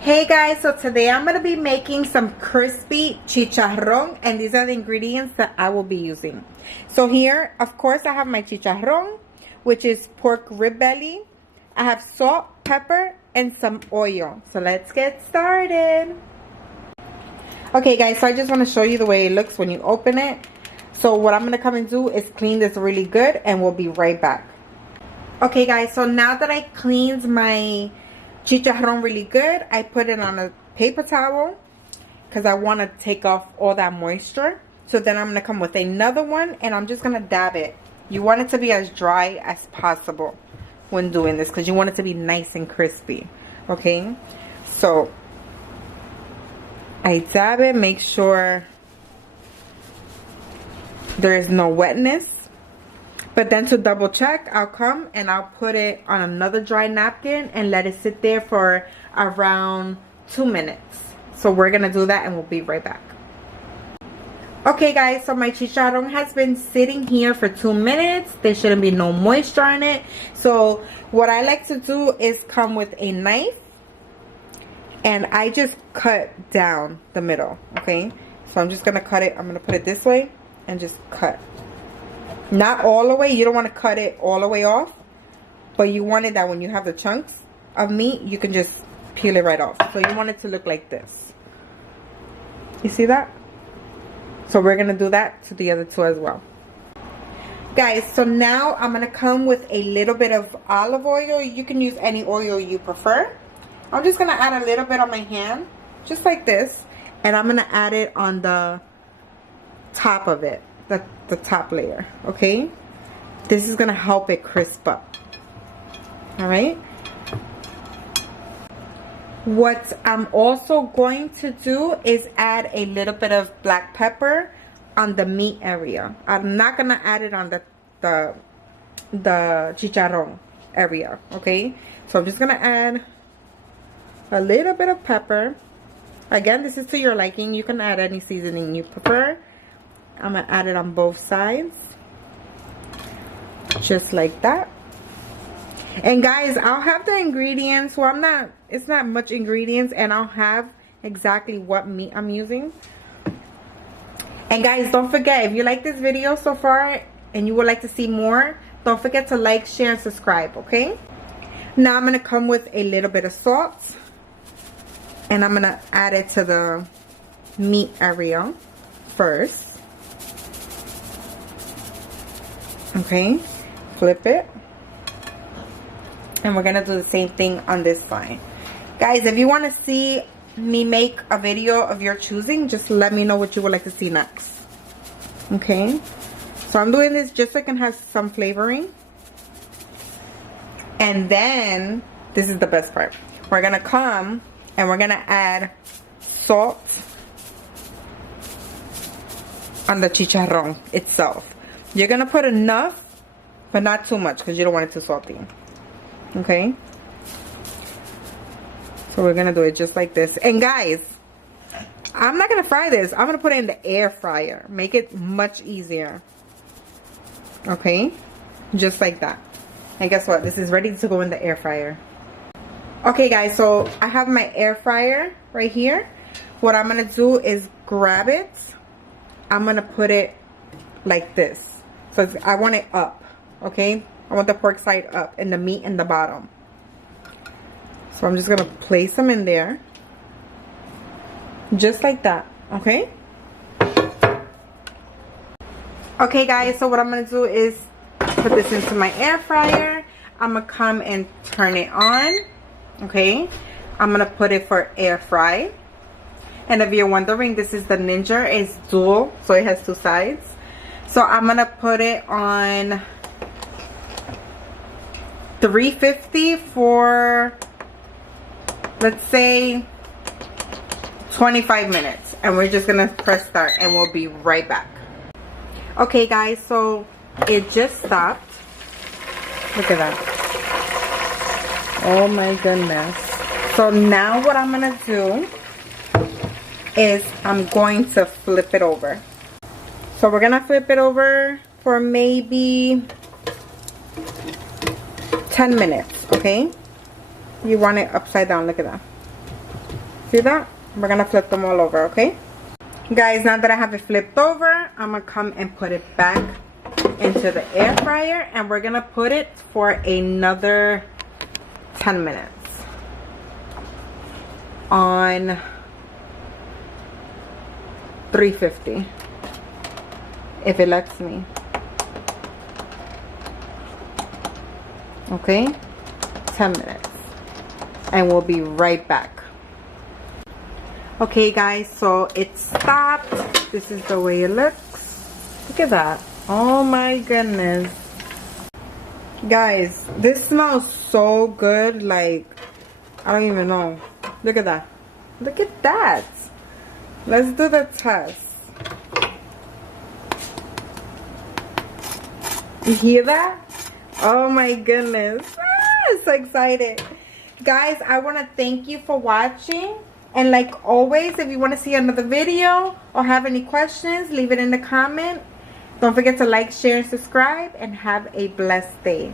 Hey guys, so today I'm going to be making some crispy chicharron, and these are the ingredients that I will be using. So here, of course, I have my chicharron, which is pork rib belly. I have salt, pepper, and some oil. So let's get started. Okay guys, so I just want to show you the way it looks when you open it. So what I'm going to come and do is clean this really good, and we'll be right back. Okay guys, so now that I cleaned my chicharron really good, I put it on a paper towel because I want to take off all that moisture. So then I'm going to come with another one, and I'm just going to dab it. You want it to be as dry as possible when doing this because you want it to be nice and crispy. Okay, so I dab it, make sure there is no wetness. But then to double check, I'll come and I'll put it on another dry napkin and let it sit there for around 2 minutes. So we're going to do that and we'll be right back. Okay guys, so my chicharron has been sitting here for 2 minutes. There shouldn't be no moisture in it. So what I like to do is come with a knife and I just cut down the middle. Okay, so I'm just going to cut it. I'm going to put it this way and just cut. Not all the way. You don't want to cut it all the way off, but you want it that when you have the chunks of meat, you can just peel it right off. So you want it to look like this. You see that? So we're going to do that to the other two as well. Guys, so now I'm going to come with a little bit of olive oil. You can use any oil you prefer. I'm just going to add a little bit on my hand, just like this. And I'm going to add it on the top of it. The top layer. Okay, this is gonna help it crisp up. All right, what I'm also going to do is add a little bit of black pepper on the meat area. I'm not gonna add it on the chicharron area. Okay, so I'm just gonna add a little bit of pepper. Again, this is to your liking. You can add any seasoning you prefer. I'm going to add it on both sides. Just like that. And guys, I'll have the ingredients. Well, it's not much ingredients. And I'll have exactly what meat I'm using. And guys, don't forget, if you like this video so far and you would like to see more, don't forget to like, share, and subscribe, okay? Now I'm going to come with a little bit of salt. And I'm going to add it to the meat area first. Okay, flip it, and we're gonna do the same thing on this side. Guys, if you want to see me make a video of your choosing, just let me know what you would like to see next. Okay, so I'm doing this just so I can have some flavoring. And then this is the best part. We're gonna come and we're gonna add salt on the chicharron itself. You're going to put enough, but not too much because you don't want it too salty. Okay? So we're going to do it just like this. And guys, I'm not going to fry this. I'm going to put it in the air fryer. Make it much easier. Okay? Just like that. And guess what? This is ready to go in the air fryer. Okay guys, so I have my air fryer right here. What I'm going to do is grab it. I'm going to put it like this. So I want it up, okay? I want the pork side up and the meat in the bottom. So I'm just going to place them in there. Just like that, okay? Okay guys, so what I'm going to do is put this into my air fryer. I'm going to come and turn it on, okay? I'm going to put it for air fry. And if you're wondering, this is the Ninja. It's dual, so it has two sides. So I'm going to put it on 350 for, let's say, 25 minutes. And we're just going to press start and we'll be right back. Okay guys, so it just stopped. Look at that. Oh my goodness. So now what I'm going to do is I'm going to flip it over. So we're gonna flip it over for maybe 10 minutes, okay? You want it upside down, look at that. See that? We're gonna flip them all over, okay? Guys, now that I have it flipped over, I'm gonna come and put it back into the air fryer, and we're gonna put it for another 10 minutes on 350 if it lets me. Okay, 10 minutes, and we'll be right back. Okay guys, so it stopped. This is the way it looks. Look at that. Oh my goodness. Guys, this smells so good. Like, I don't even know. Look at that. Look at that. Let's do the test. You hear that? Oh my goodness. I'm so excited. Guys, I want to thank you for watching. And like always, if you want to see another video or have any questions, leave it in the comment. Don't forget to like, share, and subscribe. And have a blessed day.